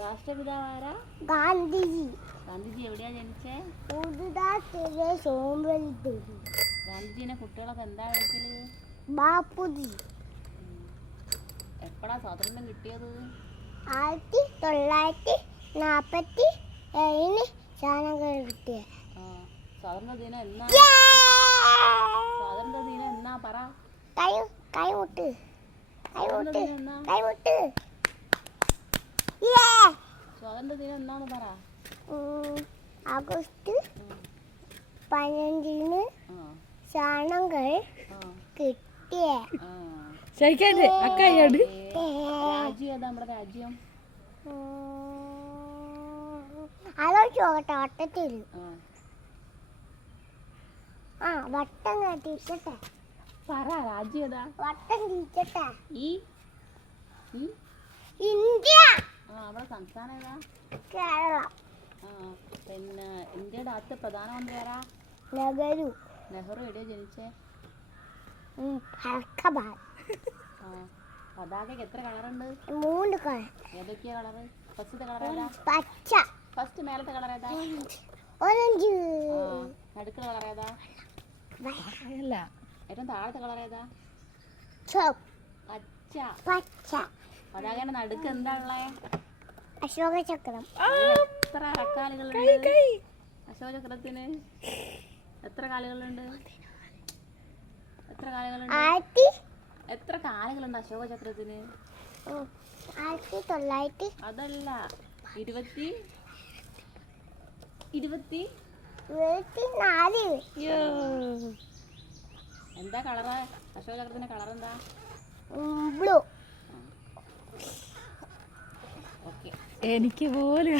രാഷ്ട്രപിതാവാരാ? ഗാന്ധിജി. ഗാന്ധിജി എവിടെയാ ജനിച്ചേ? ഗാന്ധിജിനെ കുട്ടികളൊക്കെ എന്താ വിളിക്കല്? ബാപ്പുജി. എപ്പോഴാ സ്വാതന്ത്ര്യം കിട്ടിയത്? 1947 സ്വാതന്ത്ര്യം കിട്ടിയ. സ്വാതന്ത്ര്യ ദിനം എന്നാ? സ്വാതന്ത്ര്യ ദിനം എന്നാ പറ? കൈമുട്ട്. സ്വാതന്ത്ര്യ ദിനം എന്നാ? സ്വാതന്ത്ര്യ ദിനം എന്നാന്ന് പറ? ആഗസ്റ്റ് 15 സ്വാതന്ത്ര്യം കിട്ടിയ. രാജ്യം ഏതാ നമ്മുടെ രാജ്യം? ആലോചിച്ചോട്ടെ. വട്ടത്തിൽ വട്ടം കെട്ടിച്ചട്ടെ. പറ രാജ്യം ഏതാ? വട്ടം തിരിച്ചട്ടെ. ഇന്ത്യ. അവിടെ സംസ്ഥാനം ഏതാ? കേരളം. പിന്നെ ഇന്ത്യയുടെ ആദ്യത്തെ പ്രധാനമന്ത്രി ആരാ? നെഹ്റു. നെഹ്റു എവിടെയാ ജനിച്ചേ? ഹൈദരാബാദ്. പതാകയ്ക്ക് എത്ര കളറുണ്ട്? 3 കളർ. ഏതൊക്കെയാ കളറ്? ഫസ്റ്റത്തെ കളർ ഏതാ? പച്ച. ഫസ്റ്റ് മേലത്തെ കളർ ഏതാ? ഓറഞ്ച്. നടുക്കുള്ള കളർ ഏതാ? ഏറ്റവും താഴത്തെ കളർ ഏതാ? പച്ച. പതാകയുടെ നടുക്ക് എന്താ ഉള്ളേ? അശോക ചക്രം. എത്ര അക്കാലുകളുണ്ട് അശോക ചക്രത്തിന്? എത്ര കാലുകളുണ്ട്? എത്ര കാലുകളുണ്ട് അശോക ചക്രത്തിന്? 1900. അതല്ല, 24. എന്താ കളറ്? അശോക ചക്രത്തിന്റെ കളർ എന്താ? ബ്ലൂ. ഓക്കെ. എനിക്ക് പോലും